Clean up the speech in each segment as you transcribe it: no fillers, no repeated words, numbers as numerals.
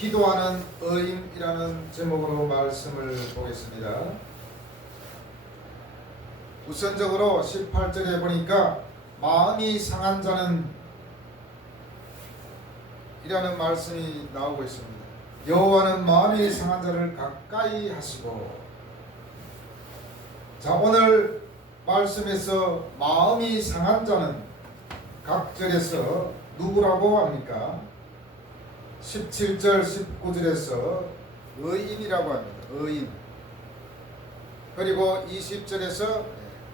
기도하는 의인이라는 제목으로 말씀을 보겠습니다. 우선적으로 18절에 보니까 마음이 상한 자는 이라는 말씀이 나오고 있습니다. 여호와는 마음이 상한 자를 가까이 하시고. 자, 오늘 말씀에서 마음이 상한 자는 각 절에서 누구라고 합니까? 17절 19절에서 의인이라고 합니다. 의인. 그리고 20절에서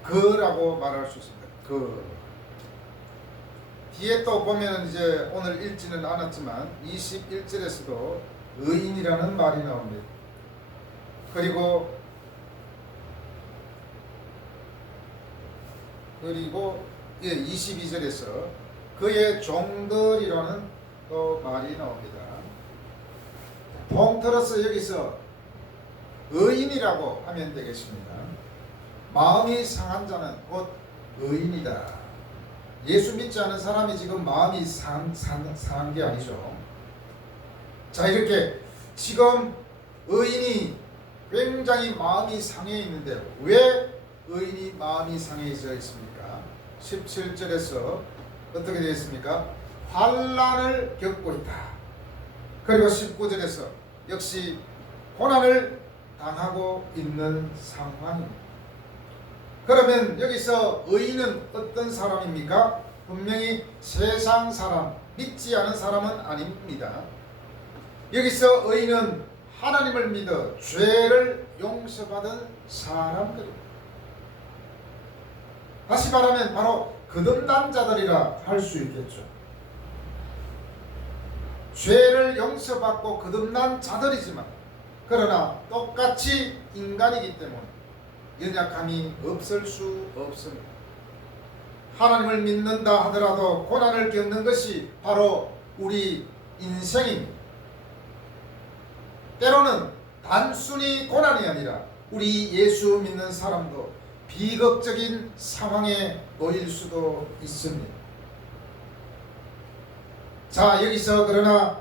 그라고 말할 수 있습니다. 그. 뒤에 또 보면 이제 오늘 읽지는 않았지만 21절에서도 의인이라는 말이 나옵니다. 그리고 22절에서 그의 종들이라는 또 말이 나옵니다. 통틀어서 여기서 의인이라고 하면 되겠습니다. 마음이 상한 자는 곧 의인이다. 예수 믿지 않은 사람이 지금 마음이 상한 게 아니죠. 자, 이렇게 지금 의인이 굉장히 마음이 상해 있는데 왜 의인이 마음이 상해져 있습니까? 17절에서 어떻게 되어 있습니까? 환난을 겪고 있다. 그리고 19절에서 역시 고난을 당하고 있는 상황입니다. 그러면 여기서 의인은 어떤 사람입니까? 분명히 세상 사람, 믿지 않은 사람은 아닙니다. 여기서 의인은 하나님을 믿어 죄를 용서받은 사람들입니다. 다시 말하면 바로 거듭난 자들이라 할 수 있겠죠. 죄를 용서받고 거듭난 자들이지만 그러나 똑같이 인간이기 때문에 연약함이 없을 수 없습니다. 하나님을 믿는다 하더라도 고난을 겪는 것이 바로 우리 인생입니다. 때로는 단순히 고난이 아니라 우리 예수 믿는 사람도 비극적인 상황에 놓일 수도 있습니다. 자, 여기서 그러나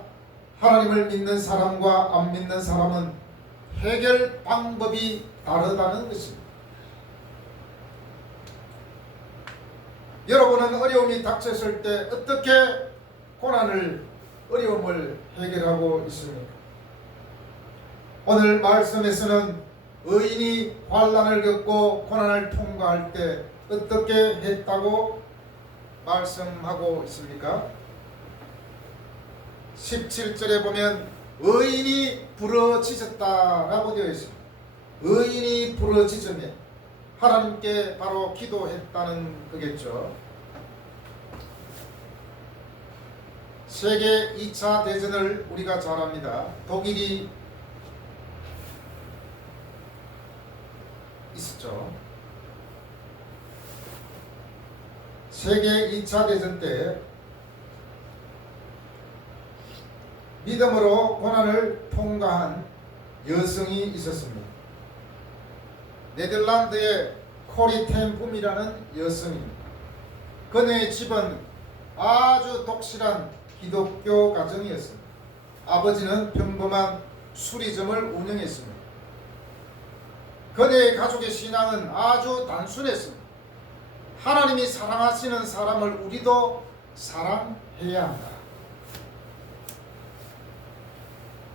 하나님을 믿는 사람과 안 믿는 사람은 해결 방법이 다르다는 것입니다. 여러분은 어려움이 닥쳤을 때 어떻게 어려움을 해결하고 있습니까? 오늘 말씀에서는 의인이 환난을 겪고 고난을 통과할 때 어떻게 했다고 말씀하고 있습니까? 17절에 보면 의인이 부르짖었다라고 되어 있습니다. 의인이 부르짖으면 하나님께 바로 기도했다는 거겠죠. 세계 2차 대전을 우리가 잘 압니다. 독일이 있었죠. 세계 2차 대전 때 믿음으로 고난을 통과한 여성이 있었습니다. 네덜란드의 코리 템품이라는 여성입니다. 그녀의 집은 아주 독실한 기독교 가정이었습니다. 아버지는 평범한 수리점을 운영했습니다. 그녀의 가족의 신앙은 아주 단순했습니다. 하나님이 사랑하시는 사람을 우리도 사랑해야 한다.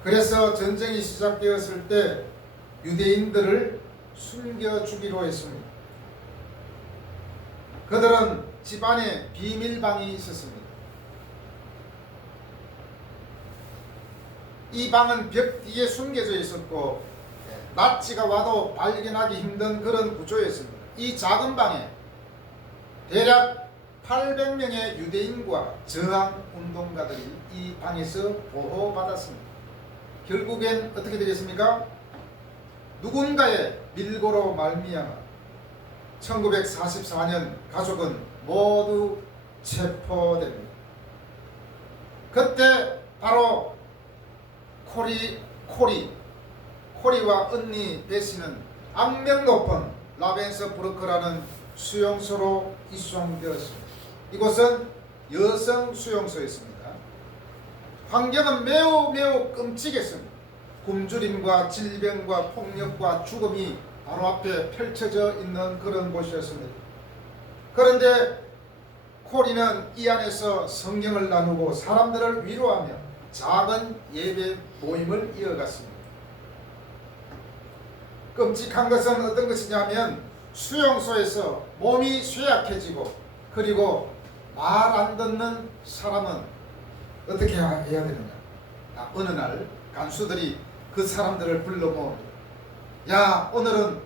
그래서 전쟁이 시작되었을 때 유대인들을 숨겨주기로 했습니다. 그들은 집안에 비밀방이 있었습니다. 이 방은 벽 뒤에 숨겨져 있었고 나치가 와도 발견하기 힘든 그런 구조였습니다. 이 작은 방에 대략 800명의 유대인과 저항 운동가들이 이 방에서 보호받았습니다. 결국엔 어떻게 되겠습니까? 누군가의 밀고로 말미암아 1944년 가족은 모두 체포됩니다. 그때 바로 코리와 언니 베시는 악명 높은 라벤스부르크라는 수용소로 이송되었습니다. 이곳은 여성 수용소였습니다. 환경은 매우 매우 끔찍했습니다. 굶주림과 질병과 폭력과 죽음이 바로 앞에 펼쳐져 있는 그런 곳이었습니다. 그런데 코리는 이 안에서 성경을 나누고 사람들을 위로하며 작은 예배 모임을 이어갔습니다. 끔찍한 것은 어떤 것이냐면 수용소에서 몸이 쇠약해지고 그리고 말 안 듣는 사람은 어떻게 해야 되느냐. 어느 날 간수들이 그 사람들을 불러 모읍니다. 야, 오늘은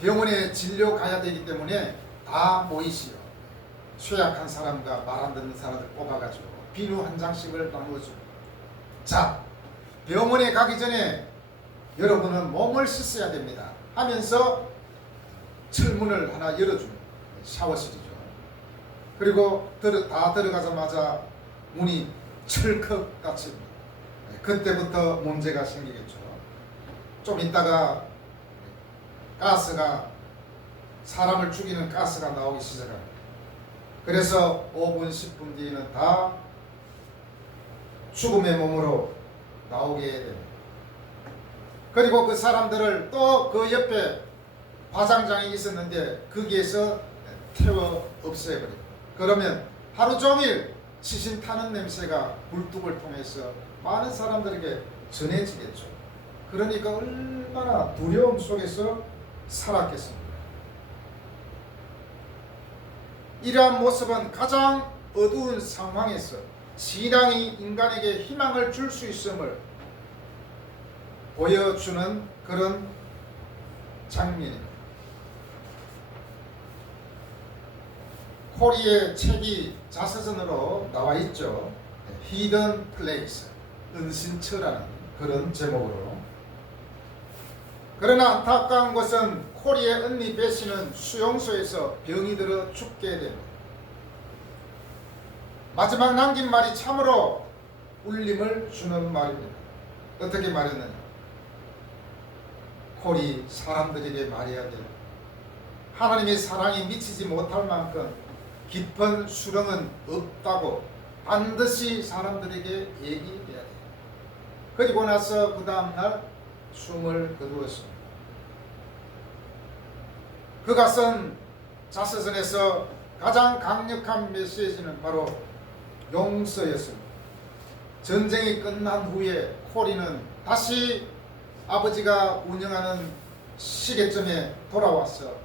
병원에 진료 가야 되기 때문에 다 모이시오. 쇠약한 사람과 말 안 듣는 사람들 뽑아가지고 비누 한 장씩을 나누어주고, 자, 병원에 가기 전에 여러분은 몸을 씻어야 됩니다 하면서 철문을 하나 열어줍니다. 샤워실이죠. 그리고 다 들어가자마자 문이 철컥 닫힙니다. 그때부터 문제가 생기겠죠. 좀 있다가 가스가, 사람을 죽이는 가스가 나오기 시작합니다. 그래서 5분 10분 뒤에는 다 죽음의 몸으로 나오게 됩니다. 그리고 그 사람들을 또 그 옆에 화장장이 있었는데 거기에서 태워 없애버립니다. 그러면 하루 종일 시신 타는 냄새가 굴뚝을 통해서 많은 사람들에게 전해지겠죠. 그러니까 얼마나 두려움 속에서 살았겠습니까? 이러한 모습은 가장 어두운 상황에서 신앙이 인간에게 희망을 줄 수 있음을 보여주는 그런 장면입니다. 코리의 책이 자서전으로 나와 있죠. Hidden Place, 은신처라는 그런 제목으로. 그러나 안타까운 것은 코리의 언니 베시는 수용소에서 병이 들어 죽게 됩니다. 마지막 남긴 말이 참으로 울림을 주는 말입니다. 어떻게 말했느냐. 콜이 사람들에게 말해야 돼요. 하나님의 사랑이 미치지 못할 만큼 깊은 수렁은 없다고 반드시 사람들에게 얘기해야 돼요. 그리고 나서 그 다음날 숨을 거두었습니다. 그가 쓴 자서전에서 가장 강력한 메시지는 바로 용서였습니다. 전쟁이 끝난 후에 코리는 다시 아버지가 운영하는 시계점에 돌아와서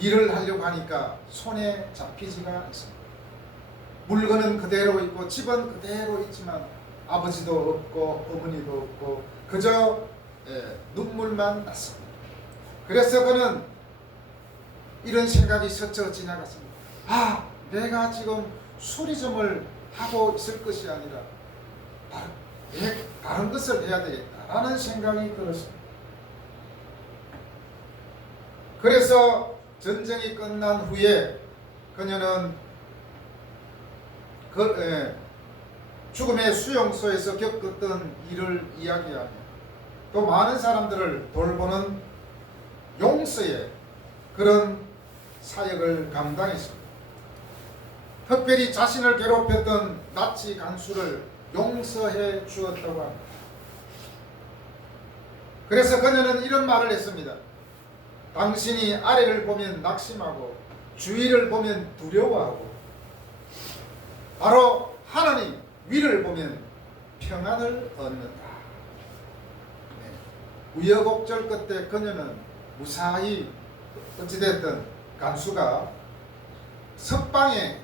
일을 하려고 하니까 손에 잡히지가 않습니다. 물건은 그대로 있고 집은 그대로 있지만 아버지도 없고 어머니도 없고 그저 눈물만 났습니다. 그래서 그는 이런 생각이 스쳐 지나갔습니다. 아, 내가 지금 수리점을 하고 있을 것이 아니라 다른 것을 해야 되겠다라는 생각이 들었습니다. 그래서 전쟁이 끝난 후에 그녀는 죽음의 수용소에서 겪었던 일을 이야기하며 또 많은 사람들을 돌보는 용서의 그런 사역을 감당했습니다. 특별히 자신을 괴롭혔던 나치 간수를 용서해 주었다고 합니다. 그래서 그녀는 이런 말을 했습니다. 당신이 아래를 보면 낙심하고 주위를 보면 두려워하고 바로 하나님 위를 보면 평안을 얻는다. 우여곡절 끝에 그녀는 무사히 어찌됐든 간수가 석방의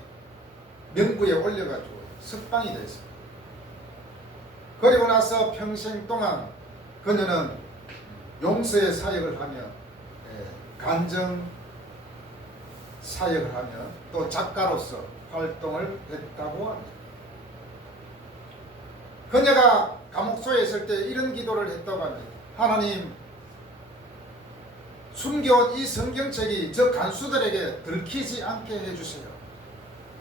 명부에 올려가지고 석방이 됐습니다. 그리고 나서 평생 동안 그녀는 용서의 사역을 하며 간정 사역을 하며 또 작가로서 활동을 했다고 합니다. 그녀가 감옥소에 있을 때 이런 기도를 했다고 합니다. 하나님, 숨겨온 이 성경책이 저 간수들에게 들키지 않게 해주세요.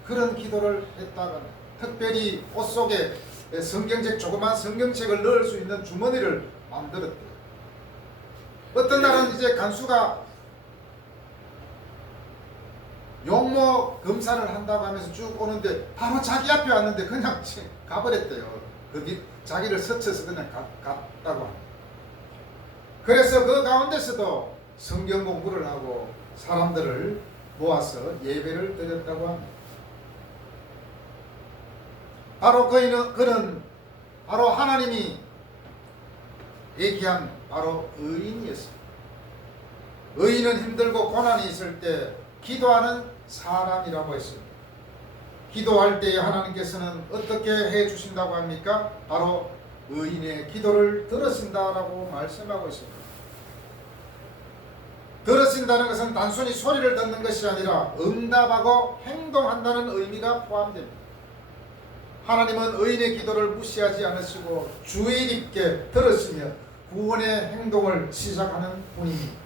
그런 기도를 했다고 합니다. 특별히 옷 속에 성경책, 조그만 성경책을 넣을 수 있는 주머니를 만들었대요. 어떤 날은 이제 간수가 용모 검사를 한다고 하면서 쭉 오는데 바로 자기 앞에 왔는데 그냥 가버렸대요. 자기를 스쳐서 그냥 갔다고 합니다. 그래서 그 가운데서도 성경 공부를 하고 사람들을 모아서 예배를 드렸다고 합니다. 바로 그는 바로 하나님이 얘기한 바로 의인이었습니다. 의인은 힘들고 고난이 있을 때 기도하는 사람이라고 했습니다. 기도할 때 하나님께서는 어떻게 해주신다고 합니까? 바로 의인의 기도를 들으신다라고 말씀하고 있습니다. 들으신다는 것은 단순히 소리를 듣는 것이 아니라 응답하고 행동한다는 의미가 포함됩니다. 하나님은 의인의 기도를 무시하지 않으시고 주의 깊게 들으시며 구원의 행동을 시작하는 분입니다.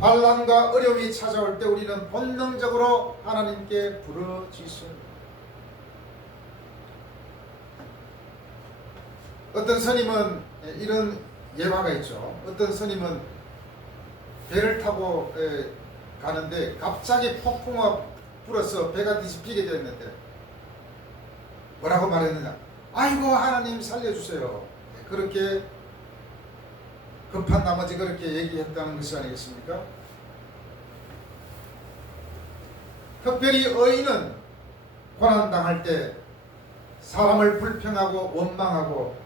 환난과 어려움이 찾아올 때 우리는 본능적으로 하나님께 부르짖습니다. 어떤 스님은 이런 예화가 있죠. 어떤 스님은 배를 타고 가는데 갑자기 폭풍우가 불어서 배가 뒤집히게 되었는데 뭐라고 말했느냐? 아이고 하나님 살려주세요. 그렇게 급한 나머지 그렇게 얘기했다는 것이 아니겠습니까? 특별히 의인은 고난당할 때 사람을 불평하고 원망하고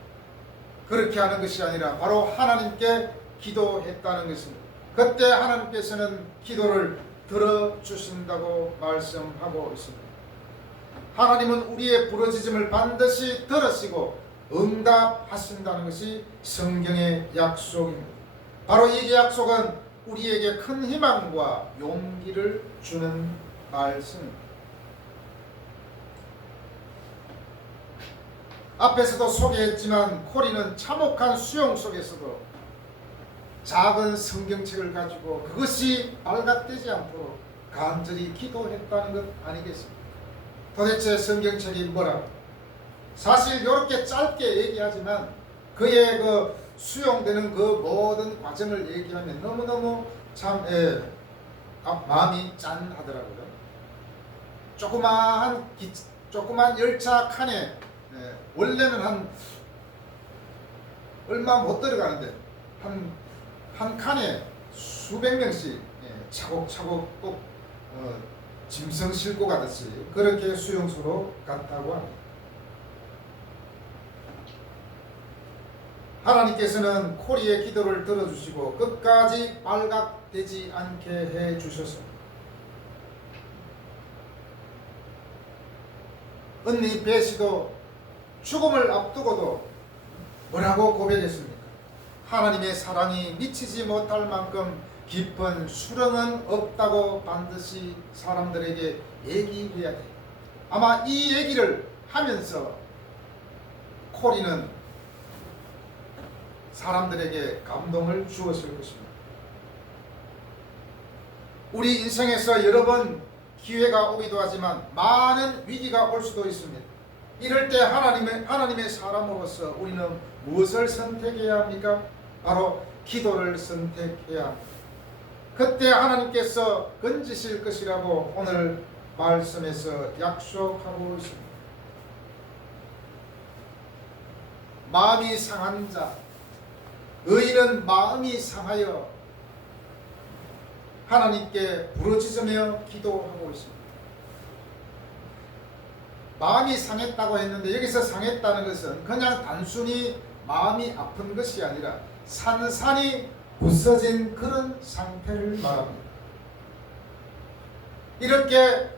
그렇게 하는 것이 아니라 바로 하나님께 기도했다는 것입니다. 그때 하나님께서는 기도를 들어주신다고 말씀하고 있습니다. 하나님은 우리의 부르짖음을 반드시 들으시고 응답하신다는 것이 성경의 약속입니다. 바로 이 약속은 우리에게 큰 희망과 용기를 주는 말씀입니다. 앞에서도 소개했지만 코리는 참혹한 수용 속에서도 작은 성경책을 가지고 그것이 발각되지 않도록 간절히 기도했다는 것 아니겠습니까? 도대체 성경책이 뭐라고? 사실 이렇게 짧게 얘기하지만 그의 그 수용되는 그 모든 과정을 얘기하면 너무너무 참 마음이 짠하더라고요. 조그만 열차 칸에 원래는 한 얼마 못 들어가는데 한 칸에 수백 명씩 차곡차곡 꼭 짐승 싣고 가듯이 그렇게 수용소로 갔다고 합니다. 하나님께서는 코리의 기도를 들어주시고 끝까지 발각되지 않게 해주셨습니다. 언니 베시도 죽음을 앞두고도 뭐라고 고백했습니까? 하나님의 사랑이 미치지 못할 만큼 깊은 수렁은 없다고 반드시 사람들에게 얘기해야 돼요. 아마 이 얘기를 하면서 코리는 사람들에게 감동을 주었을 것입니다. 우리 인생에서 여러 번 기회가 오기도 하지만 많은 위기가 올 수도 있습니다. 이럴 때 하나님의 사람으로서 우리는 무엇을 선택해야 합니까? 바로 기도를 선택해야 합니다. 그때 하나님께서 건지실 것이라고 오늘 말씀에서 약속하고 있습니다. 마음이 상한 자, 의인은 마음이 상하여 하나님께 부르짖으며 기도하고 있습니다. 마음이 상했다고 했는데 여기서 상했다는 것은 그냥 단순히 마음이 아픈 것이 아니라 산산이 부서진 그런 상태를 말합니다. 이렇게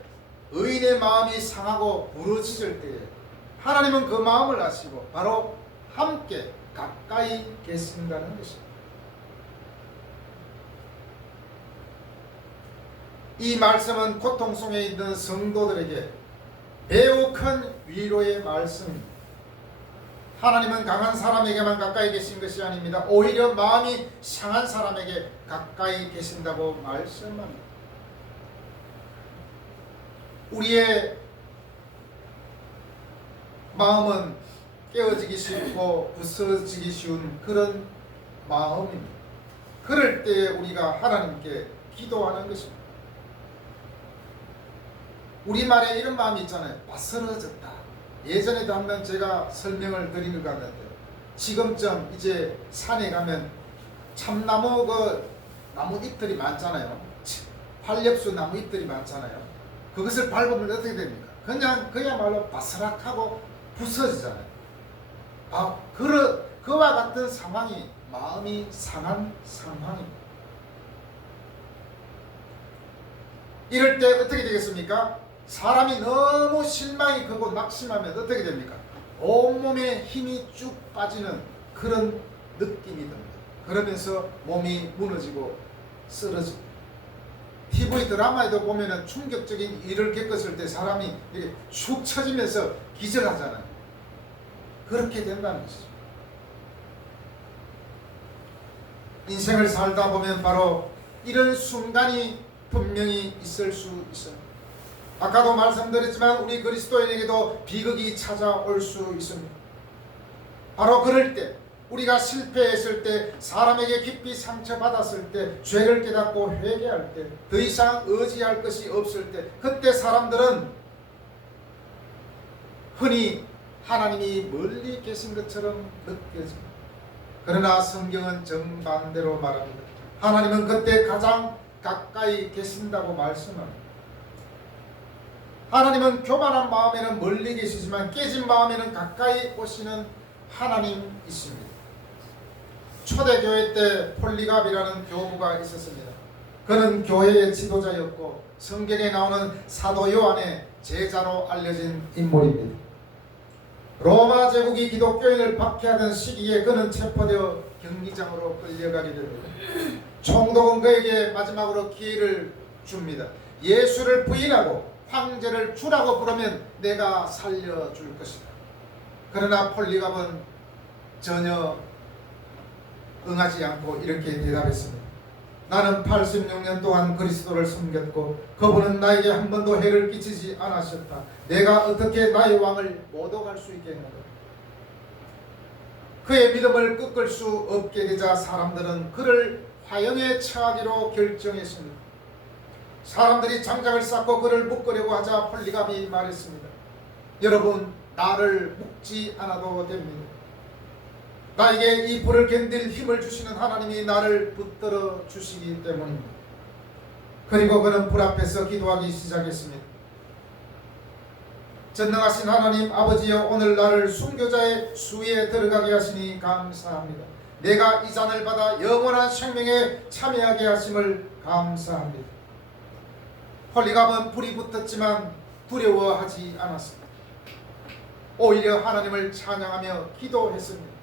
의인의 마음이 상하고 부르짖을 때에 하나님은 그 마음을 아시고 바로 함께 가까이 계신다는 것입니다. 이 말씀은 고통 속에 있는 성도들에게 매우 큰 위로의 말씀입니다. 하나님은 강한 사람에게만 가까이 계신 것이 아닙니다. 오히려 마음이 상한 사람에게 가까이 계신다고 말씀합니다. 우리의 마음은 깨어지기 쉽고 부서지기 쉬운 그런 마음입니다. 그럴 때 우리가 하나님께 기도하는 것입니다. 우리말에 이런 마음이 있잖아요. 빠스러졌다. 예전에도 한번 제가 설명을 드린 것 같는데, 지금쯤 이제 산에 가면 참나무 나무 잎들이 많잖아요. 활엽수 나무 잎들이 많잖아요. 그것을 밟으면 어떻게 됩니까? 그야말로 바스락하고 부서지잖아요. 그와 같은 상황이 마음이 상한 상황입니다. 이럴 때 어떻게 되겠습니까? 사람이 너무 실망이 크고 낙심하면 어떻게 됩니까? 온몸에 힘이 쭉 빠지는 그런 느낌이 듭니다. 그러면서 몸이 무너지고 쓰러지고, TV 드라마에도 보면은 충격적인 일을 겪었을 때 사람이 이렇게 축 처지면서 기절하잖아요. 그렇게 된다는 것이죠. 인생을 살다 보면 바로 이런 순간이 분명히 있을 수 있어요. 아까도 말씀드렸지만 우리 그리스도인에게도 비극이 찾아올 수 있습니다. 바로 그럴 때, 우리가 실패했을 때, 사람에게 깊이 상처받았을 때, 죄를 깨닫고 회개할 때, 더 이상 의지할 것이 없을 때, 그때 사람들은 흔히 하나님이 멀리 계신 것처럼 느껴집니다. 그러나 성경은 정반대로 말합니다. 하나님은 그때 가장 가까이 계신다고 말씀합니다. 하나님은 교만한 마음에는 멀리 계시지만 깨진 마음에는 가까이 오시는 하나님이십니다. 초대교회 때 폴리갑이라는 교부가 있었습니다. 그는 교회의 지도자였고 성경에 나오는 사도 요한의 제자로 알려진 인물입니다. 로마 제국이 기독교인을 박해하던 시기에 그는 체포되어 경기장으로 끌려가게 됩니다. 총독은 그에게 마지막으로 기회를 줍니다. 예수를 부인하고 황제를 주라고 부르면 내가 살려줄 것이다. 그러나 폴리갑은 전혀 응하지 않고 이렇게 대답했습니다. 나는 86년 동안 그리스도를 섬겼고 그분은 나에게 한 번도 해를 끼치지 않으셨다. 내가 어떻게 나의 왕을 모독할 수 있겠는가? 그의 믿음을 꺾을 수 없게 되자 사람들은 그를 화형에 처하기로 결정했습니다. 사람들이 장작을 쌓고 그를 묶으려고 하자 폴리갑이 말했습니다. 여러분, 나를 묶지 않아도 됩니다. 나에게 이 불을 견딜 힘을 주시는 하나님이 나를 붙들어 주시기 때문입니다. 그리고 그는 불 앞에서 기도하기 시작했습니다. 전능하신 하나님 아버지여, 오늘 나를 순교자의 수에 들어가게 하시니 감사합니다. 내가 이 잔을 받아 영원한 생명에 참여하게 하심을 감사합니다. 폴리갑은 불이 붙었지만 두려워하지 않았습니다. 오히려 하나님을 찬양하며 기도했습니다.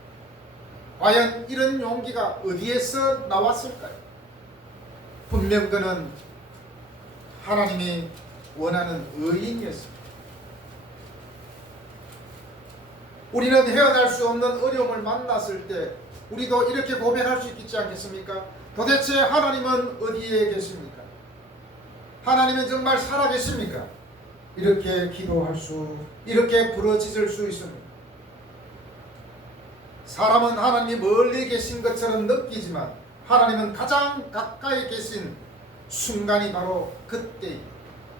과연 이런 용기가 어디에서 나왔을까요? 분명 그는 하나님이 원하는 의인이었습니다. 우리는 헤어날 수 없는 어려움을 만났을 때 우리도 이렇게 고백할 수 있지 않겠습니까? 도대체 하나님은 어디에 계십니까? 하나님은 정말 살아계십니까? 이렇게 기도할 수, 이렇게 부르짖을 수 있습니다. 사람은 하나님이 멀리 계신 것처럼 느끼지만 하나님은 가장 가까이 계신 순간이 바로 그때입니다.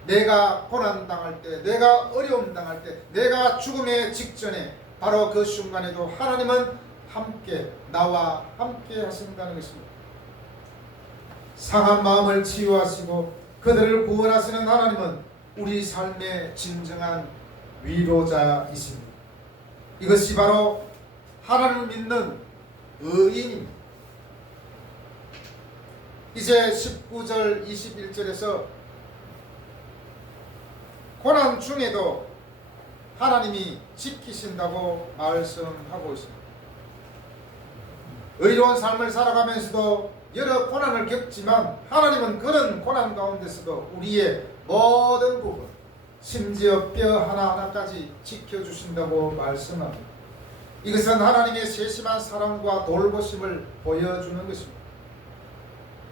내가 고난당할 때, 내가 어려움 당할 때, 내가 죽음의 직전에 바로 그 순간에도 하나님은 함께, 나와 함께 하신다는 것입니다. 상한 마음을 치유하시고 그들을 구원하시는 하나님은 우리 삶의 진정한 위로자이십니다. 이것이 바로 하나님을 믿는 의인입니다. 이제 19절 21절에서 고난 중에도 하나님이 지키신다고 말씀하고 있습니다. 의로운 삶을 살아가면서도 여러 고난을 겪지만 하나님은 그런 고난 가운데서도 우리의 모든 부분, 심지어 뼈 하나하나까지 지켜주신다고 말씀합니다. 이것은 하나님의 세심한 사랑과 돌보심을 보여주는 것입니다.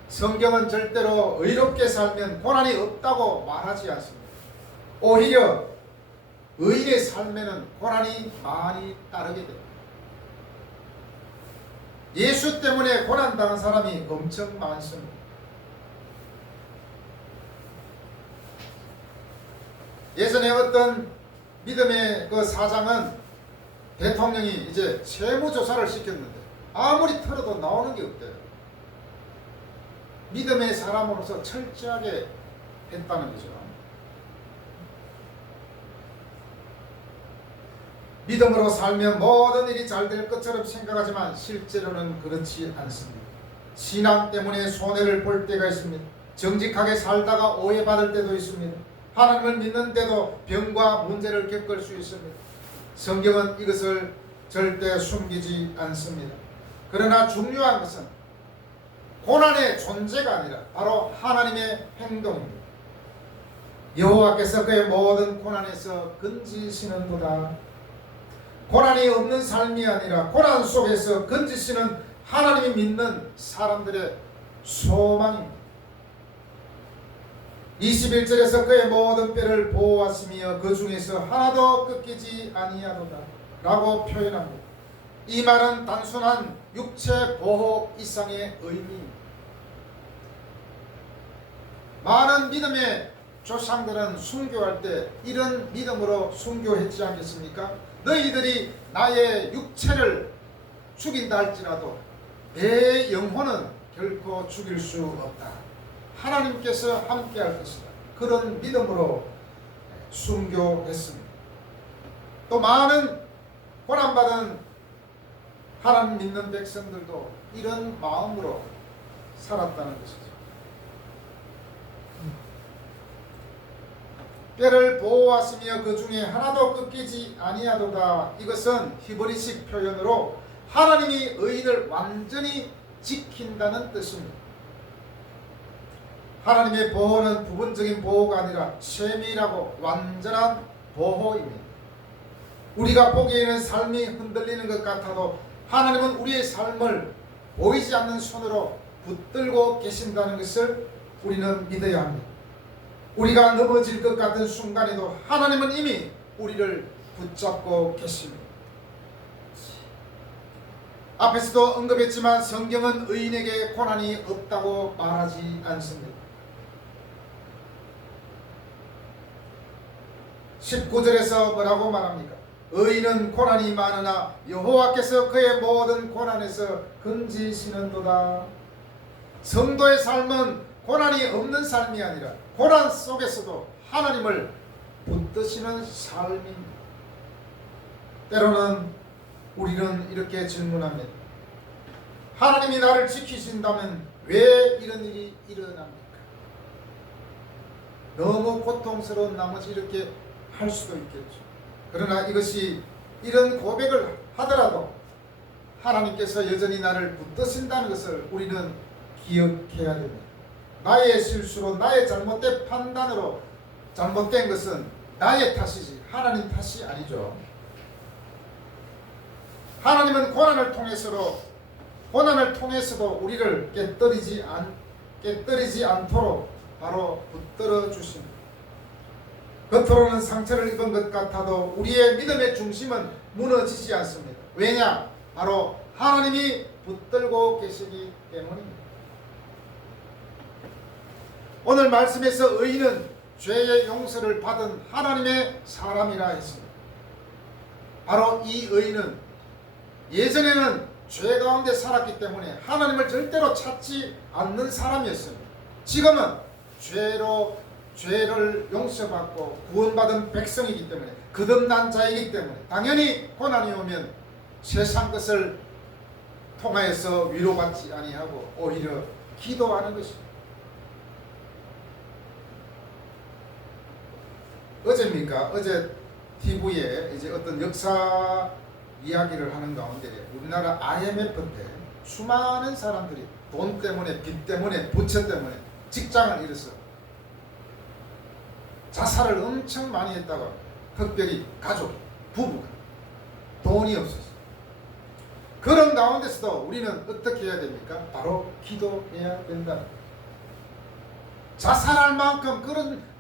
성경은 절대로 의롭게 살면 고난이 없다고 말하지 않습니다. 오히려 의의 삶에는 고난이 많이 따르게 됩니다. 예수 때문에 고난당한 사람이 엄청 많습니다. 예전에 어떤 믿음의 그 사장은 대통령이 이제 세무조사를 시켰는데 아무리 털어도 나오는 게 없대요. 믿음의 사람으로서 철저하게 했다는 거죠. 믿음으로 살면 모든 일이 잘 될 것처럼 생각하지만 실제로는 그렇지 않습니다. 신앙 때문에 손해를 볼 때가 있습니다. 정직하게 살다가 오해받을 때도 있습니다. 하나님을 믿는데도 병과 문제를 겪을 수 있습니다. 성경은 이것을 절대 숨기지 않습니다. 그러나 중요한 것은 고난의 존재가 아니라 바로 하나님의 행동입니다. 여호와께서 그의 모든 고난에서 건지시는도다. 고난이 없는 삶이 아니라 고난 속에서 건지시는 하나님이 믿는 사람들의 소망입니다. 21절에서 그의 모든 뼈를 보호하시며 그 중에서 하나도 꺾이지 아니하도다 라고 표현합니다. 이 말은 단순한 육체 보호 이상의 의미입니다. 많은 믿음의 조상들은 순교할 때 이런 믿음으로 순교했지 않겠습니까? 너희들이 나의 육체를 죽인다 할지라도 내 영혼은 결코 죽일 수 없다. 하나님께서 함께 할 것이다. 그런 믿음으로 순교했습니다. 또 많은 고난받은 하나님 믿는 백성들도 이런 마음으로 살았다는 것이죠. 뼈를 보호하시며 그 중에 하나도 꺾이지 아니하도다. 이것은 히브리식 표현으로 하나님이 의인을 완전히 지킨다는 뜻입니다. 하나님의 보호는 부분적인 보호가 아니라 세밀하고 완전한 보호입니다. 우리가 보기에는 삶이 흔들리는 것 같아도 하나님은 우리의 삶을 보이지 않는 손으로 붙들고 계신다는 것을 우리는 믿어야 합니다. 우리가 넘어질 것 같은 순간에도 하나님은 이미 우리를 붙잡고 계십니다. 앞에서도 언급했지만 성경은 의인에게 고난이 없다고 말하지 않습니다. 19절에서 뭐라고 말합니까? 의인은 고난이 많으나 여호와께서 그의 모든 고난에서 건지시는도다. 성도의 삶은 고난이 없는 삶이 아니라 고난 속에서도 하나님을 붙드시는 삶입니다. 때로는 우리는 이렇게 질문합니다. 하나님이 나를 지키신다면 왜 이런 일이 일어납니까? 너무 고통스러운 나머지 이렇게 할 수도 있겠죠. 그러나 이것이 이런 고백을 하더라도 하나님께서 여전히 나를 붙드신다는 것을 우리는 기억해야 됩니다. 나의 실수로 나의 잘못된 판단으로 잘못된 것은 나의 탓이지 하나님 탓이 아니죠. 하나님은 고난을 통해서도 우리를 깨뜨리지 않도록 바로 붙들어 주십니다. 겉으로는 상처를 입은 것 같아도 우리의 믿음의 중심은 무너지지 않습니다. 왜냐? 바로 하나님이 붙들고 계시기 때문입니다. 오늘 말씀에서 의인은 죄의 용서를 받은 하나님의 사람이라 했습니다. 바로 이 의인은 예전에는 죄 가운데 살았기 때문에 하나님을 절대로 찾지 않는 사람이었습니다. 지금은 죄를 용서받고 구원받은 백성이기 때문에 거듭난 자이기 때문에 당연히 고난이 오면 세상 것을 통하여서 위로받지 아니하고 오히려 기도하는 것입니다. 어제입니까? 어제 TV에 이제 어떤 역사 이야기를 하는 가운데 우리나라 IMF 때 수많은 사람들이 돈 때문에 빚 때문에 부채 때문에 직장을 잃어서 자살을 엄청 많이 했다고. 특별히 가족, 부부가 돈이 없어서. 그런 가운데서도 우리는 어떻게 해야 됩니까? 바로 기도해야 된다. 자살할 만큼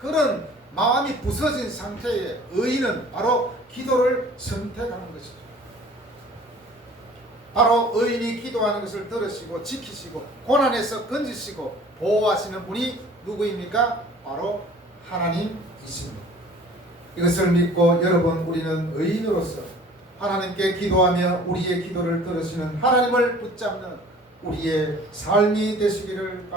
그런 마음이 부서진 상태의 의인은 바로 기도를 선택하는 것이죠. 바로 의인이 기도하는 것을 들으시고 지키시고 고난에서 건지시고 보호하시는 분이 누구입니까? 바로 하나님이십니다. 이것을 믿고 여러분 우리는 의인으로서 하나님께 기도하며 우리의 기도를 들으시는 하나님을 붙잡는 우리의 삶이 되시기를 바랍니다.